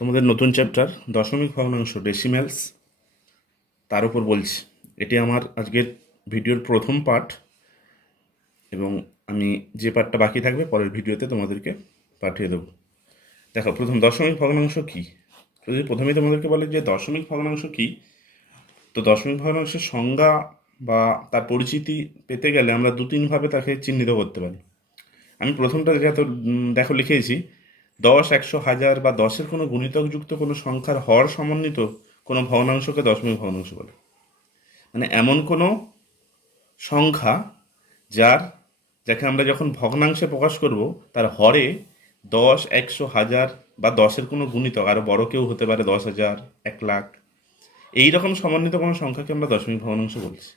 তোমাদের নতুন চ্যাপ্টার দশমিক ভগ্নাংশ ডেসিমেলস, তার উপর বলছি। এটি আমার আজকের ভিডিওর প্রথম পার্ট, এবং আমি যে পার্টটা বাকি থাকবে পরের ভিডিওতে তোমাদেরকে পাঠিয়ে দেবো। দেখো, প্রথম দশমিক ভগ্নাংশ কী। যদি প্রথমেই তোমাদেরকে বলে যে দশমিক ভগ্নাংশ কী, তো দশমিক ভগ্নাংশের সংজ্ঞা বা তার পরিচিতি পেতে গেলে আমরা দু তিনভাবে তাকে চিহ্নিত করতে পারি। আমি প্রথমটা দেখো লিখেছি, 10, 100, 1000 বা 10-এর কোনো গুণিতকযুক্ত কোনো সংখ্যার হর সমন্বিত কোনো ভগ্নাংশকে দশমিক ভগ্নাংশ বলে। মানে এমন কোনো সংখ্যা যাকে আমরা যখন ভগ্নাংশে প্রকাশ করব, তার হরে 10, 100, 1000 বা 10-এর কোনো গুণিতক, আরও বড় কেউ হতে পারে 10,000, 1,00,000, এইরকম সমন্বিত কোনো সংখ্যাকে আমরা দশমিক ভগ্নাংশ বলছি।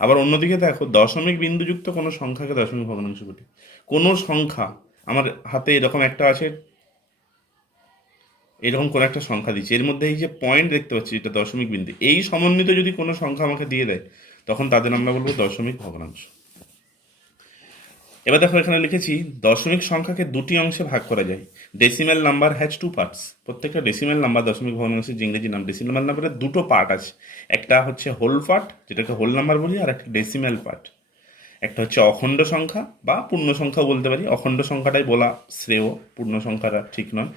আবার অন্যদিকে দেখো, দশমিক বিন্দুযুক্ত কোনো সংখ্যাকে দশমিক ভগ্নাংশ বলি। কোনো সংখ্যা, আমার হাতে এরকম একটা আছে, এরকম কোনো একটা সংখ্যা দিচ্ছি, এর মধ্যে এই যে পয়েন্ট দেখতে পাচ্ছি, এটা দশমিক বিন্দু, এই সমন্বিত যদি কোনো সংখ্যা আমাকে দিয়ে দেয়, তখন তাদের আমরা বলবো দশমিক ভগ্নাংশ। এবার দেখো, এখানে লিখেছি দশমিক সংখ্যাকে দুটি অংশে ভাগ করা যায়। Decimal number has to parts. প্রত্যেকটা ডেসিমেল নাম্বার, দশমিক ভগ্নাংশের যে ইংরেজি নাম, ডেসিমেল নাম্বারের দুটো পার্ট আছে। একটা হচ্ছে হোল পার্ট, যেটাকে হোল নাম্বার বলি, আর একটা ডেসিমেল পার্ট। একটা হচ্ছে অখণ্ড সংখ্যা বা পূর্ণ সংখ্যা বলতে পারি। অখণ্ড সংখ্যাটাই বলা শ্রেয়, পূর্ণ সংখ্যাটা ঠিক নয়।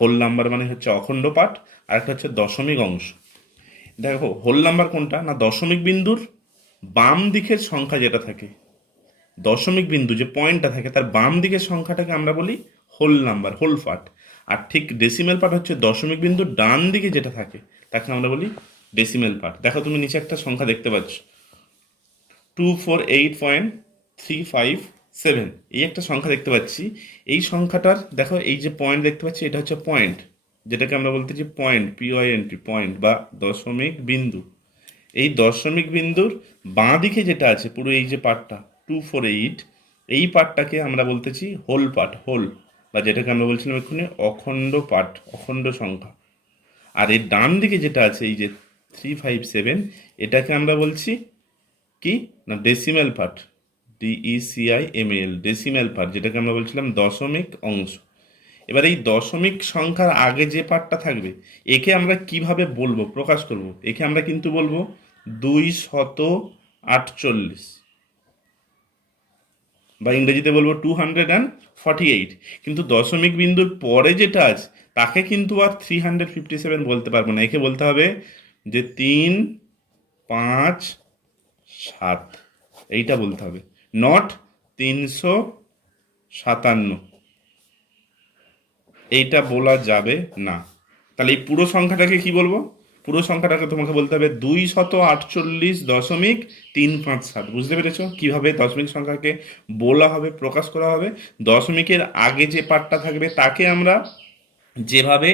হোল নাম্বার মানে হচ্ছে অখণ্ড পার্ট, আর একটা হচ্ছে দশমিক অংশ। দেখো, হোল নাম্বার কোনটা না, দশমিক বিন্দুর বাম দিকের সংখ্যা যেটা থাকে, দশমিক বিন্দু যে পয়েন্টটা থাকে তার বাম দিকের সংখ্যাটাকে আমরা বলি হোল নাম্বার, হোল পার্ট। আর ঠিক ডেসিমেল পার্ট হচ্ছে দশমিক বিন্দুর ডান দিকে যেটা থাকে, তাকে আমরা বলি ডেসিমেল পার্ট। দেখো, তুমি নিচে একটা সংখ্যা দেখতে পাচ্ছ, 248.357, এই একটা সংখ্যা দেখতে পাচ্ছি। এই সংখ্যাটার দেখো, এই যে পয়েন্ট দেখতে পাচ্ছি, এটা হচ্ছে পয়েন্ট, যেটাকে আমরা বলতেছি পয়েন্ট, POINT, পয়েন্ট বা দশমিক বিন্দু। এই দশমিক বিন্দুর বাঁ দিকে যেটা আছে পুরো এই যে পার্টটা 248, এই পার্টটাকে আমরা বলতেছি হোল পার্ট, হোল, বা যেটাকে আমরা বলছিলাম এক্ষুনি অখণ্ড পার্ট, অখণ্ড সংখ্যা। আর এর ডান দিকে যেটা আছে এই যে 357, এটাকে আমরা বলছি কি না, decimal part, DECIMAL, decimal part, যেটাকে আমরা বলছিলাম দশমিক অংশ। এবার এই দশমিক সংখ্যার আগে যে পার্টটা থাকবে, একে আমরা কিভাবে বলবো, প্রকাশ করব, একে আমরা কিন্তু বলবো 248, বা ইংরেজিতে বলবো 248। কিন্তু দশমিক বিন্দুর পরে যেটা আছে তাকে কিন্তু আর 357 বলতে পারবো না, একে বলতে হবে যে 357, এইটা বলতে হবে, নট 357, এইটা বলা যাবে না। তাহলে এই পুরো সংখ্যাটাকে কি বলবো, পুরো সংখ্যাটাকে তোমাকে বলতে হবে 248.357। বুঝতে পেরেছো কিভাবে দশমিক সংখ্যাকে বলা হবে, প্রকাশ করা হবে? দশমিকের আগে যে পার্টটা থাকবে তাকে আমরা যেভাবে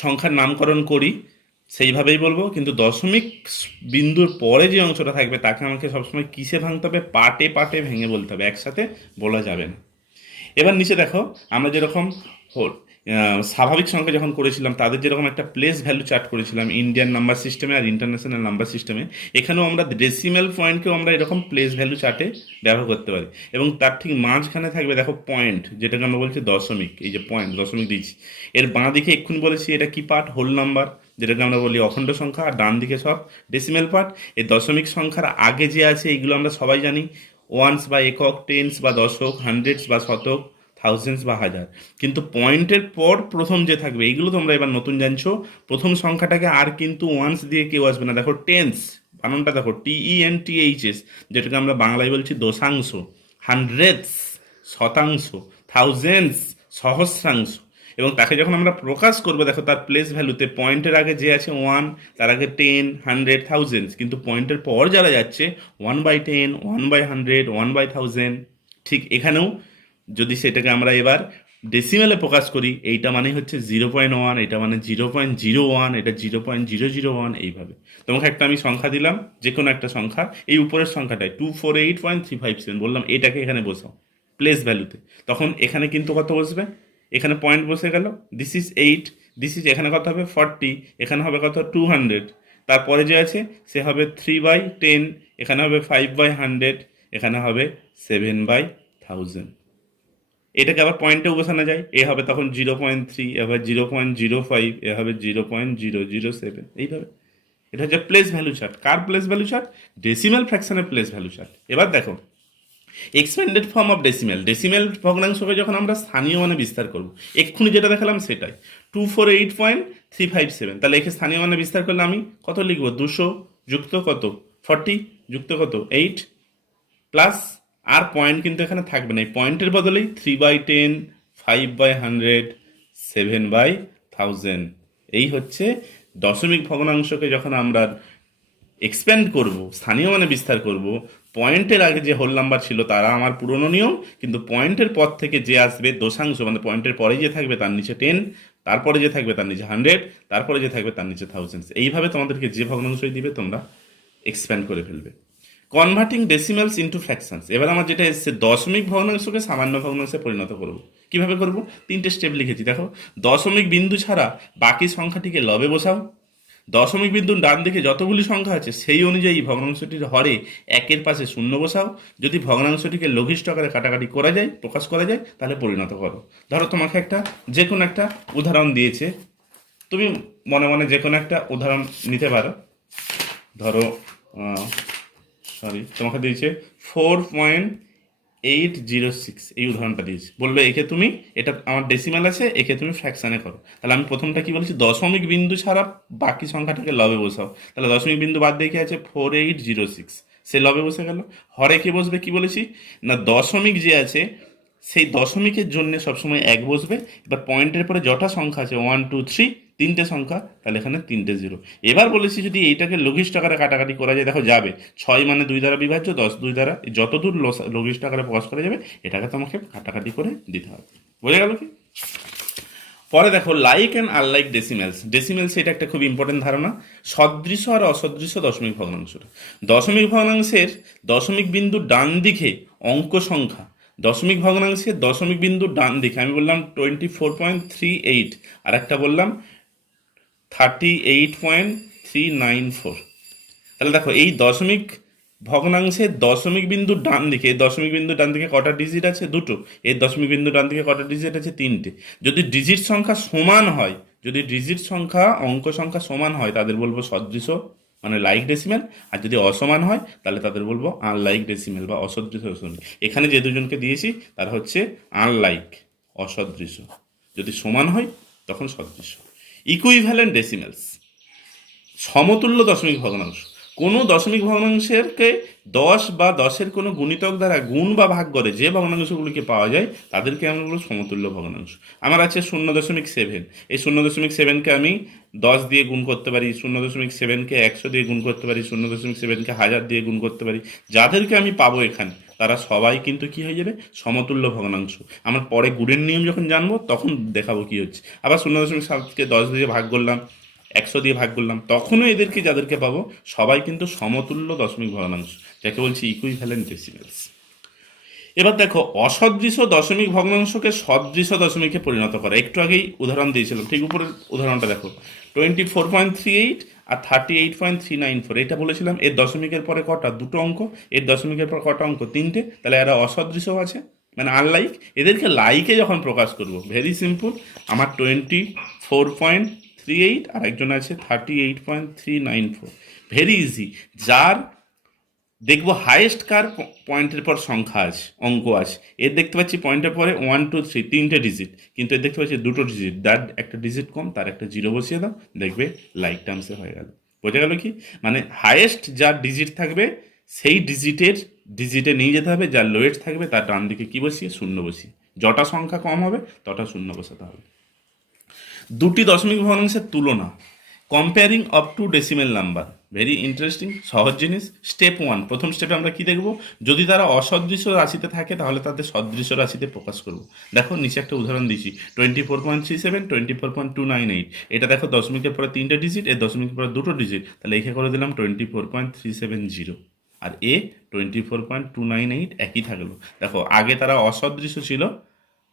সংখ্যার নামকরণ করি সেইভাবেই বলবো, কিন্তু দশমিক বিন্দুর পরে যে অংশটা থাকবে তাকে আমাকে সবসময় কিসে ভাঙতে হবে, পার্টে পার্টে ভেঙে বলতে হবে, একসাথে বলা যাবে না। এবার নিচে দেখো, আমরা যেরকম স্বাভাবিক সংখ্যা যখন করেছিলাম তাদের যেরকম একটা প্লেস ভ্যালু চার্ট করেছিলাম ইন্ডিয়ান নাম্বার সিস্টেমে আর ইন্টারন্যাশনাল নাম্বার সিস্টেমে, এখানেও আমরা ডেসিমেল পয়েন্টকেও আমরা এরকম প্লেস ভ্যালু চার্টে ব্যবহার করতে পারি। এবং তার ঠিক মাঝখানে থাকবে দেখো পয়েন্ট, যেটাকে আমরা বলছি দশমিক, এই যে পয়েন্ট দশমিক দিয়েছি, এর বাঁ দিকে এক্ষুনি বলেছি এটা কি পার্ট, হোল নাম্বার, যেটাকে আমরা বলি অখণ্ড সংখ্যা, আর ডান দিকে সব ডেসিমেল পার্ট। এই দশমিক সংখ্যার আগে যে আছে এইগুলো আমরা সবাই জানি, ওয়ান্স বা একক, টেন্স বা দশক, হান্ড্রেডস বা শতক, থাউজেন্ডস বা হাজার। কিন্তু পয়েন্টের পর প্রথম যে থাকবে, এইগুলো তোমরা এবার নতুন জানছো, প্রথম সংখ্যাটাকে আর কিন্তু ওয়ান্স দিয়ে কেউ আসবে না। দেখো টেন্স, বানানটা দেখো, TENTHS, যেটাকে আমরা বাংলায় বলছি দশাংশ, হান্ড্রেডস শতাংশ, থাউজেন্ডস সহস্রাংশ। এবং তাকে যখন আমরা প্রকাশ করবো, দেখো তার প্লেস ভ্যালুতে পয়েন্টের আগে যে আছে 1, তার আগে 10, 100, থাউজেন্ডস, কিন্তু পয়েন্টের পর যারা যাচ্ছে 1/10, 1/100, 1/1000। ঠিক এখানেও যদি সেটাকে আমরা এবার ডেসিমেলে প্রকাশ করি, এইটা মানে হচ্ছে 0.1, এটা মানে 0.01, এটা 0.001, এইভাবে। তোমাকে একটা আমি সংখ্যা দিলাম, যে কোনো একটা সংখ্যা, এই উপরের সংখ্যাটায় 248.357 বললাম, এটাকে এখানে বসাও প্লেস ভ্যালুতে, তখন এখানে কিন্তু কত বসবে, এখানে পয়েন্ট বসে গেল, দিস ইজ 8, দিস ইজ, এখানে কত হবে 40, এখানে হবে কত 200, তারপরে যে আছে সে হবে 3/10, এখানে হবে 5/100, এখানে হবে 7/1000। এটাকে আবার পয়েন্টেও বসানো যায়, এ হবে তখন 0.3, এ হবে 0.05, এ হবে 0.007, এইভাবে। এটা হচ্ছে প্লেস ভ্যালু চার্ট। কার প্লেস ভ্যালু চার্ট? ডেসিমাল ফ্র্যাকশনের প্লেস ভ্যালু চার্ট। এবার দেখো expanded form of decimal, decimal ভগ্নাংশকে যখন আমরা স্থানীয় মানে বিস্তার করব, এক্ষুনি যেটা দেখালাম সেটাই 248.357, তাহলে একে স্থানীয় মানে বিস্তার করলে আমি কত লিখবো? 200 যুক্ত কত 40 যুক্ত কত 8 প্লাস, আর পয়েন্ট কিন্তু এখানে থাকবে না, এই পয়েন্টের বদলেই 3/10, 5/100, 7/1000। এই হচ্ছে দশমিক ভগ্নাংশকে যখন আমরা এক্সপ্যান্ড করব, স্থানীয় মানে বিস্তার করব, পয়েন্টের আগে যে হোল নাম্বার ছিল তারা আমার পুরনো নিয়ম, কিন্তু পয়েন্টের পর থেকে যে আসবে দশাংশ মানে পয়েন্টের পরে যে থাকবে তার নিচে 10, তারপরে যে থাকবে তার নিচে 100, তারপরে যে থাকবে তার নিচে 1000। এইভাবে তোমাদেরকে যে ভগ্নাংশই দিবে তোমরা এক্সপ্যান্ড করে ফেলবে। কনভার্টিং ডেসিমালস ইন্টু ফ্র্যাকশনস, এবার আমার যেটা এসছে দশমিক ভগ্নাংশকে সামান্য ভগ্নাংশে পরিণত করব। কিভাবে করব? তিনটে স্টেপ লিখেছি দেখো। দশমিক বিন্দু ছাড়া বাকি সংখ্যাটিকে লবে বসাও। দশমিক বিন্দুর ডান দিকে যতগুলি সংখ্যা আছে সেই অনুযায়ী ভগ্নাংশটির হরে একের পাশে শূন্য বসাও। যদি ভগ্নাংশটিকে লঘিষ্ঠ আকারে কাটাকাটি করা যায়, প্রকাশ করা যায়, তাহলে পরিণত করো। ধরো তোমাকে একটা যে কোনো একটা উদাহরণ দিয়েছে, তুমি মনে মনে যে কোনো একটা উদাহরণ নিতে পারো। ধরো তোমাকে দিয়েছে 4.806, এই উদাহরণটা দিয়েছে, বললো একে তুমি, এটা আমার ডেসিমাল আছে, একে তুমি ফ্র্যাকশানে করো। তাহলে আমি প্রথমটা কি বলেছি? দশমিক বিন্দু ছাড়া বাকি সংখ্যাটাকে লবে বসাও। তাহলে দশমিক বিন্দু বাদ দিয়ে কি আছে? 4806, সে লবে বসে গেল। হরে কে বসবে কি বলেছি? না দশমিক যে আছে সেই দশমিকের জন্য সবসময় এক বসবে। এবার পয়েন্টের পরে যটা সংখ্যা আছে 1 2 3, তিনটে সংখ্যা, তাহলে এখানে তিনটে জিরো। এবার বলেছি যদি এইটাকে লঘিষ্ঠ আকারে কাটাকাটি করা যায়, দেখো যাবে 6 মানে 2 দ্বারা বিভাজ্য, 10 2 দ্বারা, যতদূর লঘিষ্ঠ আকারে প্রকাশ করা যাবে এটাকে তোমাকে কাটাকাটি করে দিতে হবে। বোঝা গেল কি? পরে দেখো লাইক অ্যান্ড আনলাইক ডেসিমেলস। ডেসিমেলস এটা একটা খুব ইম্পর্টেন্ট ধারণা। সদৃশ আর অসদৃশ দশমিক ভগ্নাংশ। দশমিক ভগ্নাংশের দশমিক বিন্দুর ডান দিকে অঙ্ক সংখ্যা, দশমিক ভগ্নাংশের দশমিক বিন্দুর ডান দিকে আমি বললাম 24.38, আর একটা বললাম 38.394। তাহলে দেখো এই দশমিক ভগ্নাংশের দশমিক বিন্দুর ডান দিকে, এই দশমিক বিন্দুর ডান দিকে কটা ডিজিট আছে? দুটো। এই দশমিক বিন্দুর ডান দিকে কটা ডিজিট আছে? তিনটে। যদি ডিজিট সংখ্যা সমান হয়, যদি ডিজিট সংখ্যা অঙ্ক সংখ্যা সমান হয় তাদের বলবো সদৃশ মানে লাইক ডেসিমেল, আর যদি অসমান হয় তাহলে তাদের বলবো আনলাইক ডেসিমেল বা অসদৃশ ডেসিমেল। এখানে যে দুজনকে দিয়েছি তারা হচ্ছে আনলাইক, অসদৃশ। যদি সমান হয় তখন সদৃশ। ইকুইভ্যালেন্ট ডেসিমেলস, সমতুল্য দশমিক ভগ্নাংশ। কোনো দশমিক ভগ্নাংশেরকে 10 বা 10-এর কোনো গুণিতক দ্বারা গুণ বা ভাগ করে যে ভগ্নাংশগুলিকে পাওয়া যায় তাদেরকে আমরা বলবো সমতুল্য ভগ্নাংশ। আমার আছে 0.7, এই 0.7কে আমি 10 দিয়ে গুণ করতে পারি, 0.7কে 100 দিয়ে গুণ করতে পারি, 0.7কে 1000 দিয়ে গুণ করতে পারি। যাদেরকে আমি পাবো এখানে তারা সবাই কিন্তু কি হয়ে যাবে? সমতুল্য ভগ্নাংশ। আমার পরে গুণের নিয়ম যখন জানবো তখন দেখাবো কি হচ্ছে। আবার 0.7কে 10 দিয়ে ভাগ করলাম, 100 দিয়ে ভাগ করলাম, তখনও এদেরকে যাদেরকে পাবো সবাই কিন্তু সমতুল্য দশমিক ভগ্নাংশ, যাকে বলছি ইকুইভ্যালেন্ট ডেসিমেলস। এবার দেখো অসদৃশ দশমিক ভগ্নাংশকে সদৃশ দশমিকে পরিণত করা। একটু আগেই উদাহরণ দিয়েছিলাম, ঠিক উপরের উদাহরণটা দেখো 24.38 আর 38.394, এটা বলেছিলাম এর দশমিকের পরে কটা? দুটো অঙ্ক। এর দশমিকের পর কটা অঙ্ক? তিনটে। তাহলে এরা অসদৃশ আছে মানে আনলাইক। এদেরকে লাইকে যখন প্রকাশ করব, ভেরি সিম্পল, আমার 24.38 আর একজন আছে 38.394, ভেরি ইজি। যার দেখবো হাইয়েস্ট কার পয়েন্টের পর সংখ্যা আছে, অঙ্ক আছে, এর দেখতে পাচ্ছি পয়েন্টের পরে 1 2 3 তিনটে ডিজিট, কিন্তু এর দেখতে পাচ্ছি দুটো ডিজিট, তার একটা ডিজিট কম, তার একটা জিরো বসিয়ে দাও, দেখবে লাইক টার্মসে হয়ে গেল। বোঝা গেল কি? মানে হাইয়েস্ট যার ডিজিট থাকবে সেই ডিজিটে নিয়ে যেতে হবে, যার লোয়েস্ট থাকবে তার ডান দিকে কি বসিয়ে? শূন্য বসিয়ে। যটা সংখ্যা কম হবে তটা শূন্য বসাতে হবে। দুটি দশমিক ভগ্নাংশের তুলনা, comparing of two decimal number, very interesting, সহজ জিনিস। স্টেপ 1, প্রথম স্টেপে আমরা কি দেখব? যদি তারা অসদৃশ রাশিতে থাকে তাহলে তাদের সদৃশ রাশিতে প্রকাশ করব। দেখো নিচে একটা উদাহরণ দিচ্ছি 24.37, 24.298, এটা দেখো দশমিকের পরে তিনটে ডিজিট, এর দশমিকের পরে দুটো ডিজিট, তাহলে এখানে করে দিলাম 24.370, আর এ 24.298 একই থাকলো। দেখো আগে তারা অসদৃশ ছিল,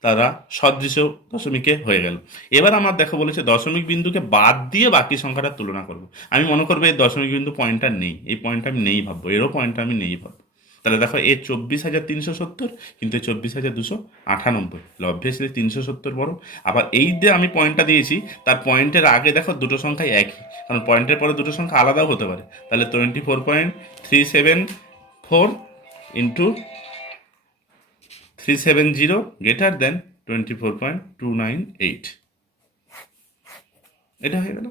তারা সদৃশ দশমিকে হয়ে গেল। এবার আমার দেখো বলেছে দশমিক বিন্দুকে বাদ দিয়ে বাকি সংখ্যাটার তুলনা করব। আমি মনে করবো এই দশমিক বিন্দু পয়েন্টটা নেই, এই পয়েন্টটা আমি নেই ভাববো, এরও পয়েন্টটা আমি নেই ভাববো। তাহলে দেখো এ 24,370, কিন্তু 24,298, অবভিয়াসলি 370 বড়। আবার এই যে আমি পয়েন্টটা দিয়েছি, তার পয়েন্টের আগে দেখো দুটো সংখ্যাই একই, কারণ পয়েন্টের পরে দুটো সংখ্যা আলাদাও হতে পারে। তাহলে 24.374 ইন্টু 370 গ্রেটার দেন 24.298, এটা হয়ে গেল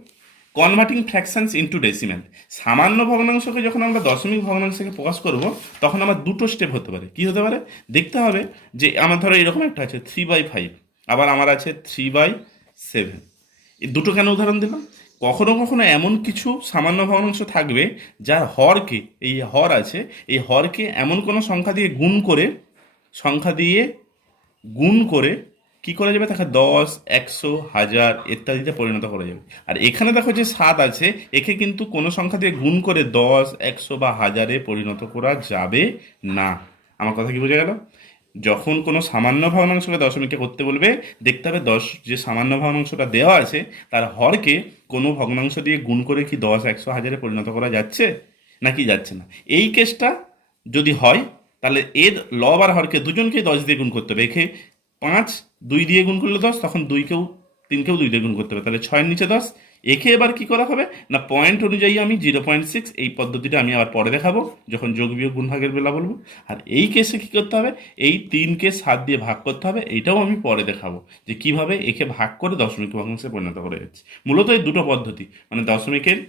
কনভার্টিং ফ্র্যাকশনস ইনটু ডেসিমেল। সামান্য ভগ্নাংশকে যখন আমরা দশমিক ভগ্নাংশকে প্রকাশ করব, তখন আমার দুটো স্টেপ হতে পারে। কি হতে পারে? দেখতে হবে যে আমার ধরো এরকম একটা আছে 3/5, আবার আমার আছে 3/7। এই দুটো কেন উদাহরণ দিলাম? কখনো কখনো এমন কিছু সামান্য ভগ্নাংশ থাকবে যার হরকে, এই হর আছে, এই হরকে এমন কোনো সংখ্যা দিয়ে গুণ করে কি করা যাবে, তাকে 10, 100, 1000 ইত্যাদিতে পরিণত করা যাবে। আর এখানে দেখো যে 7 আছে, একে কিন্তু কোনো সংখ্যা দিয়ে গুণ করে 10, 100 বা 1000-এ পরিণত করা যাবে না। আমার কথা কি বোঝা গেল? যখন কোনো সামান্য ভগ্নাংশকে দশমিকে করতে বলবে, দেখতে হবে যে সামান্য ভগ্নাংশটা দেওয়া আছে তার হরকে কোনো ভগ্নাংশ দিয়ে গুণ করে কি 10, 100, 1000-এ পরিণত করা যাচ্ছে নাকি যাচ্ছে না। এই কেসটা যদি হয়, তাহলে এর লব আর হরকে দুজনকেই 10 দিয়ে গুণ করতে হবে। একে 5 2 দিয়ে গুণ করলে 10, তখন 3কেও 2 দিয়ে গুণ করতে হবে, তাহলে 6-এর নিচে 10। একে এবার কি করা হবে না, পয়েন্ট অনুযায়ী আমি 0.6, এই পদ্ধতিটা আমি আবার পরে দেখাবো যখন যোগ বিয়োগ গুণ ভাগের বেলা বলবো। আর এই কেসে কি করতে হবে, এই 3কে 7 দিয়ে ভাগ করতে হবে, এইটাও আমি পরে দেখাবো যে কিভাবে একে ভাগ করে দশমিক ভগ্নাংশে পরিণত করে যাচ্ছে। মূলত এই দুটো পদ্ধতি, মানে দশমিকের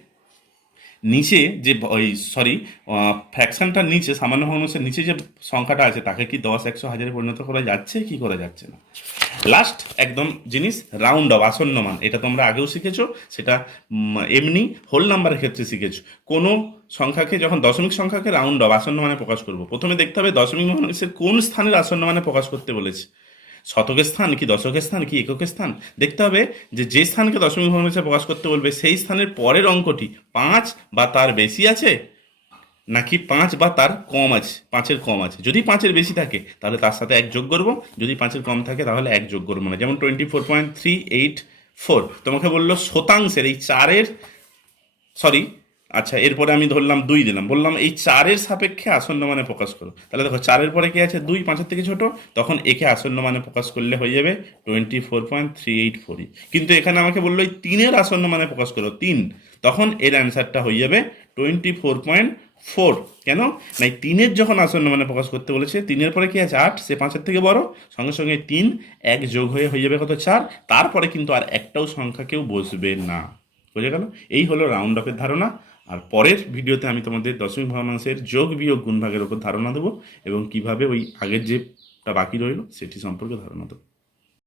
নিচে যে ফ্র্যাকশনটার নিচে, সামান্য ভগ্নাংশের নিচে যে সংখ্যাটা আছে তাকে কি 10, 100, 1000-এ পরিণত করা যাচ্ছে কি করা যাচ্ছে না। লাস্ট একদম জিনিস, রাউন্ড অফ, আসন্ন মান। এটা তোমরা আগেও শিখেছো, সেটা এমনি হোল নাম্বারের ক্ষেত্রে শিখেছো। কোনো সংখ্যাকে যখন দশমিক সংখ্যাকে রাউন্ড অফ, আসন্ন মানে প্রকাশ করবো, প্রথমে দেখতে হবে দশমিক ভগ্নাংশের কোন স্থানের আসন্ন মানে প্রকাশ করতে বলেছে। শতকের স্থান কি দশকের স্থান কি এককের স্থান? দেখতে হবে যে স্থানকে দশমিক ভগ্নাংশে প্রকাশ করতে বলবে সেই স্থানের পরের অঙ্কটি 5 বা তার বেশি আছে নাকি 5 বা তার কম আছে, 5-এর কম আছে। যদি 5-এর বেশি থাকে তাহলে তার সাথে 1 যোগ করবো, যদি 5-এর কম থাকে তাহলে 1 যোগ করবো না। যেমন 24.384 তোমাকে বললো শতাংশের এই 4-এর, সরি, আচ্ছা, এরপরে আমি ধরলাম 2 দিলাম, বললাম এই 4-এর সাপেক্ষে আসন্ন মানে প্রকাশ করো। তাহলে দেখো 4-এর পরে কি আছে, 2, 5-এর থেকে ছোট, তখন একে আসন্ন মানে প্রকাশ করলে হয়ে যাবে 24.384। কিন্তু এখানে আমাকে বললো এই 3-এর আসন্ন মানে প্রকাশ করো, 3, তখন এর অ্যান্সারটা হয়ে যাবে 24.4। কেন না, এই 3-এর যখন আসন্ন মানে প্রকাশ করতে বলেছে, 3-এর পরে কি আছে 8, সে 5-এর থেকে বড়, সঙ্গে সঙ্গে 3, 1 যোগ হয়ে যাবে কত, 4। তারপরে কিন্তু আর একটাও সংখ্যা কেউ বসবে না। বোঝা গেল? এই হলো রাউন্ড অফের ধারণা। আর পরের ভিডিওতে আমি তোমাদের দশমিক ভগ্নাংশের যোগ বিয়োগ গুণ ভাগের উপর ধারণা দেবো, এবং কিভাবে ওই আগের যেটা বাকি রইল সেটি সম্পর্কে ধারণা দেবো।